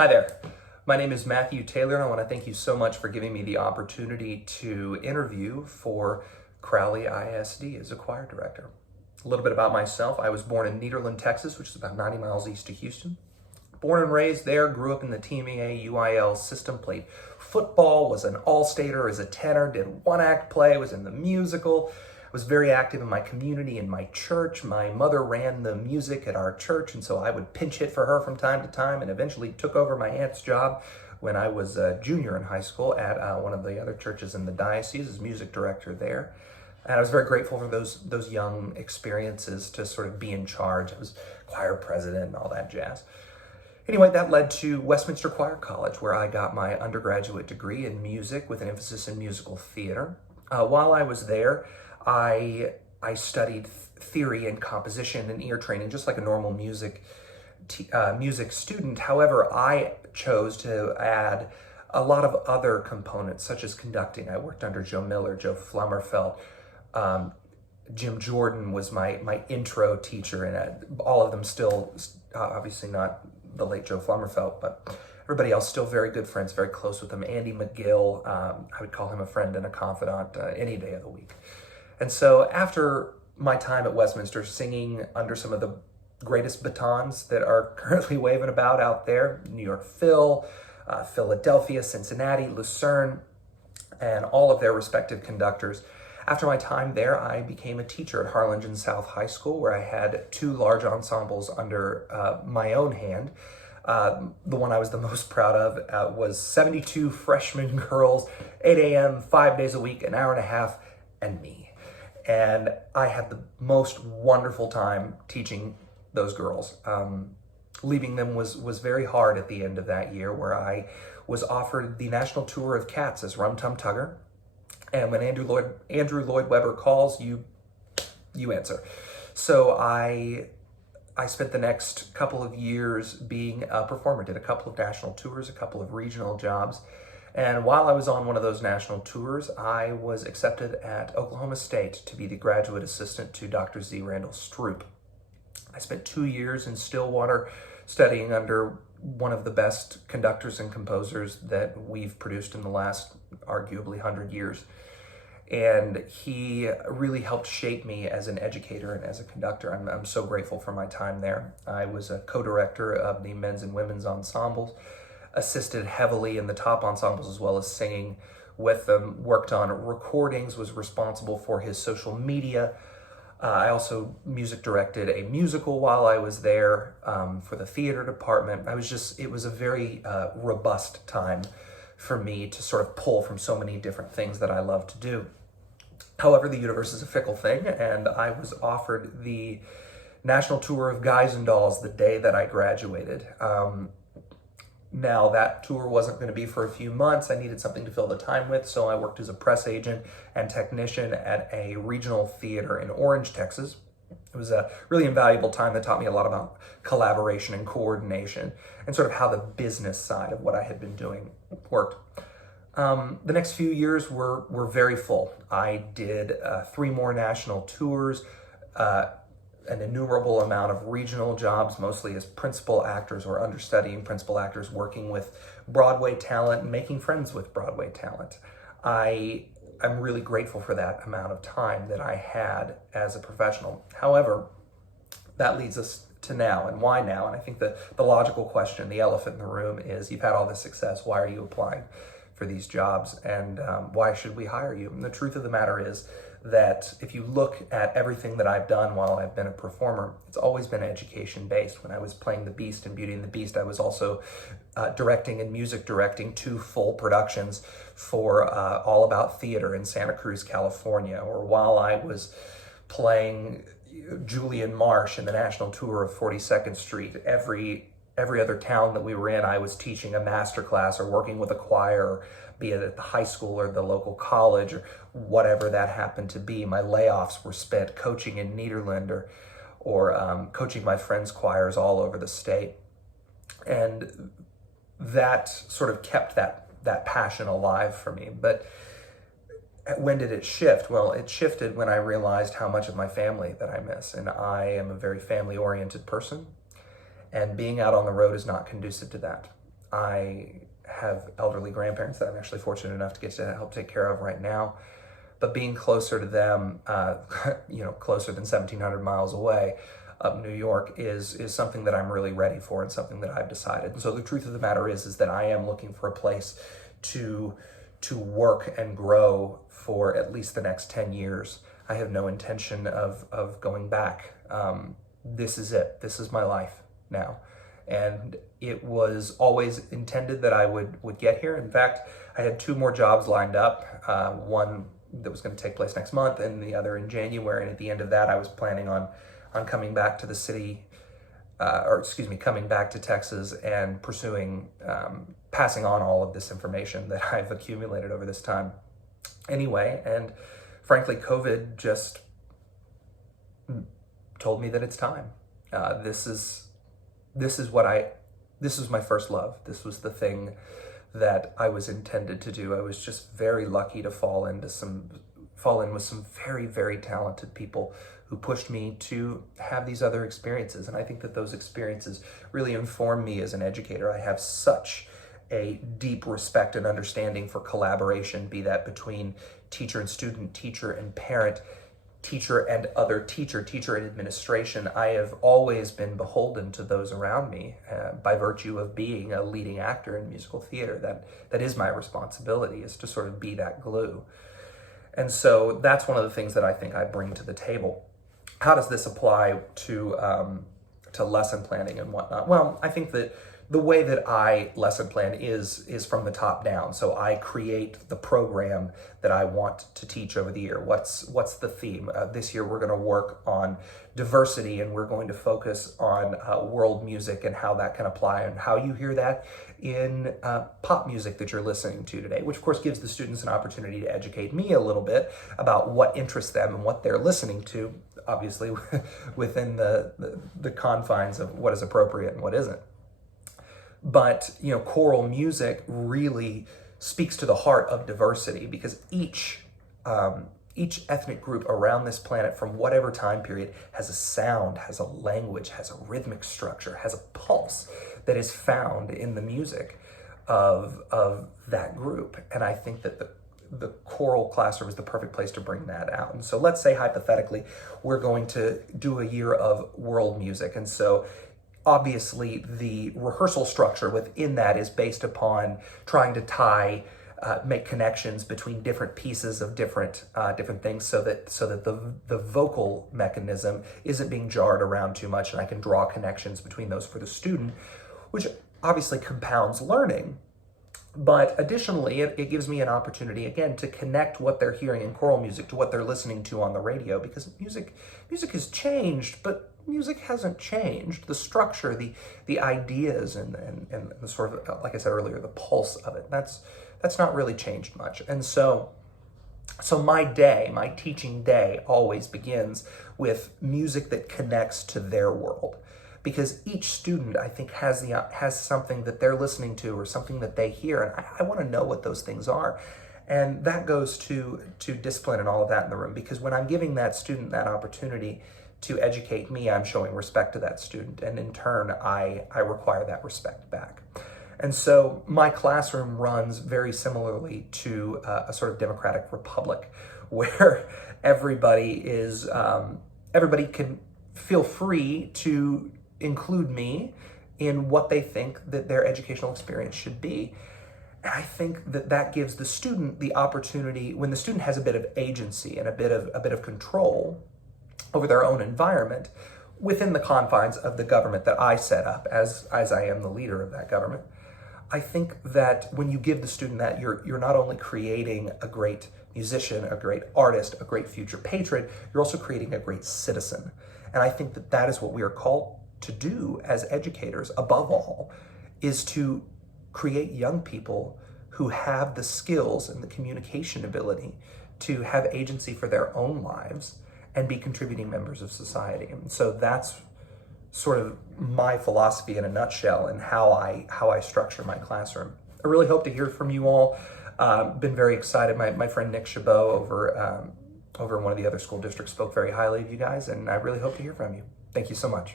Hi there. My name is Matthew Taylor, and I want to thank you so much for giving me the opportunity to interview for Crowley ISD as a choir director. A little bit about myself. I was born in Nederland, Texas, which is about 90 miles east of Houston. Born and raised there, grew up in the TMEA UIL system, played football, was an all-stater as a tenor, did one-act play, was in the musical, was very active in my community, in my church. My mother ran the music at our church, and so I would pinch hit for her from time to time, and eventually took over my aunt's job when I was a junior in high school at one of the other churches in the diocese as music director there. And I was very grateful for those young experiences to sort of be in charge. I was choir president and all that jazz. Anyway, that led to Westminster Choir College, where I got my undergraduate degree in music with an emphasis in musical theater. While I was there, I studied theory and composition and ear training, just like a normal music student. However, I chose to add a lot of other components, such as conducting. I worked under Joe Miller, Joe Flummerfelt. Jim Jordan was my intro teacher, and all of them still, obviously not the late Joe Flummerfelt, but everybody else still very good friends, very close with them. Andy McGill, I would call him a friend and a confidant any day of the week. And so after my time at Westminster, singing under some of the greatest batons that are currently waving about out there, New York Phil, Philadelphia, Cincinnati, Lucerne, and all of their respective conductors. After my time there, I became a teacher at Harlingen South High School, where I had two large ensembles under my own hand. The one I was the most proud of was 72 freshman girls, 8 a.m., 5 days a week, an hour and a half, and me. And I had the most wonderful time teaching those girls. Leaving them was very hard at the end of that year, where I was offered the national tour of Cats as Rum Tum Tugger. And when Andrew Lloyd Webber calls, you answer. So I spent the next couple of years being a performer, did a couple of national tours, a couple of regional jobs. And while I was on one of those national tours, I was accepted at Oklahoma State to be the graduate assistant to Dr. Z. Randall Stroop. I spent 2 years in Stillwater studying under one of the best conductors and composers that we've produced in the last, arguably, 100 years. And he really helped shape me as an educator and as a conductor. I'm so grateful for my time there. I was a co-director of the men's and women's ensembles, assisted heavily in the top ensembles as well as singing with them, worked on recordings, was responsible for his social media. I also music directed a musical while I was there for the theater department. It was a very robust time for me to sort of pull from so many different things that I love to do. However, the universe is a fickle thing, and I was offered the national tour of Guys and Dolls the day that I graduated. Now, that tour wasn't going to be for a few months. I needed something to fill the time with, so I worked as a press agent and technician at a regional theater in Orange, Texas. It was a really invaluable time that taught me a lot about collaboration and coordination and sort of how the business side of what I had been doing worked. The next few years were very full. I did 3 more national tours, an innumerable amount of regional jobs, mostly as principal actors or understudying principal actors, working with Broadway talent and making friends with Broadway talent. I'm really grateful for that amount of time that I had as a professional. However, that leads us to now. And why now? And I think the logical question, the elephant in the room, is you've had all this success. Why are you applying for these jobs? And why should we hire you? And the truth of the matter is that if you look at everything that I've done while I've been a performer, it's always been education-based. When I was playing the Beast in Beauty and the Beast, I was also directing and music directing 2 full productions for All About Theater in Santa Cruz, California. Or while I was playing Julian Marsh in the national tour of 42nd Street, every other town that we were in, I was teaching a master class or working with a choir, be it at the high school or the local college or whatever that happened to be. My layoffs were spent coaching in Nederland or coaching my friends' choirs all over the state. And that sort of kept that passion alive for me. But when did it shift? Well, it shifted when I realized how much of my family that I miss. And I am a very family-oriented person. And being out on the road is not conducive to that. I have elderly grandparents that I'm actually fortunate enough to get to help take care of right now. But being closer to them, closer than 1,700 miles away up New York is something that I'm really ready for and something that I've decided. And so the truth of the matter is that I am looking for a place to work and grow for at least the next 10 years. I have no intention of going back. This is it. This is my life now. And it was always intended that I would get here. In fact, I had 2 more jobs lined up. One that was going to take place next month and the other in January. And at the end of that, I was planning on coming back to the city, coming back to Texas and pursuing, passing on all of this information that I've accumulated over this time. Anyway, and frankly, COVID just told me that it's time. This is my first love. This was the thing that I was intended to do. I was just very lucky to fall in with some very, very talented people who pushed me to have these other experiences. And I think that those experiences really inform me as an educator. I have such a deep respect and understanding for collaboration, be that between teacher and student, teacher and parent, teacher and other teacher, teacher and administration. I have always been beholden to those around me by virtue of being a leading actor in musical theater. That is my responsibility, is to sort of be that glue. And so that's one of the things that I think I bring to the table. How does this apply to lesson planning and whatnot? Well, I think that the way that I lesson plan is from the top down. So I create the program that I want to teach over the year. What's the theme? This year we're going to work on diversity, and we're going to focus on world music and how that can apply and how you hear that in pop music that you're listening to today, which of course gives the students an opportunity to educate me a little bit about what interests them and what they're listening to, obviously within the confines of what is appropriate and what isn't. But, choral music really speaks to the heart of diversity, because each ethnic group around this planet from whatever time period has a sound, has a language, has a rhythmic structure, has a pulse that is found in the music of that group. And I think that the choral classroom is the perfect place to bring that out. And so let's say hypothetically, we're going to do a year of world music. And so obviously, the rehearsal structure within that is based upon trying to make connections between different pieces of different things, so that the vocal mechanism isn't being jarred around too much, and I can draw connections between those for the student, which obviously compounds learning. But additionally, it gives me an opportunity, again, to connect what they're hearing in choral music to what they're listening to on the radio, because music has changed, but music hasn't changed. The structure, the ideas, and the sort of, like I said earlier, the pulse of it, that's not really changed much. And so my teaching day always begins with music that connects to their world, because each student, I think, has something that they're listening to or something that they hear, and I want to know what those things are. And that goes to discipline and all of that in the room, because when I'm giving that student that opportunity to educate me, I'm showing respect to that student, and in turn, I require that respect back. And so my classroom runs very similarly to a sort of democratic republic, where everybody can feel free to include me in what they think that their educational experience should be. And I think that gives the student the opportunity, when the student has a bit of agency and a bit of control over their own environment within the confines of the government that I set up as I am the leader of that government. I think that when you give the student that, you're not only creating a great musician, a great artist, a great future patron, you're also creating a great citizen. And I think that is what we are called to do as educators, above all, is to create young people who have the skills and the communication ability to have agency for their own lives and be contributing members of society. And so that's sort of my philosophy in a nutshell, and how I structure my classroom. I really hope to hear from you all. Been very excited. My friend Nick Chabot over in one of the other school districts spoke very highly of you guys, and I really hope to hear from you. Thank you so much.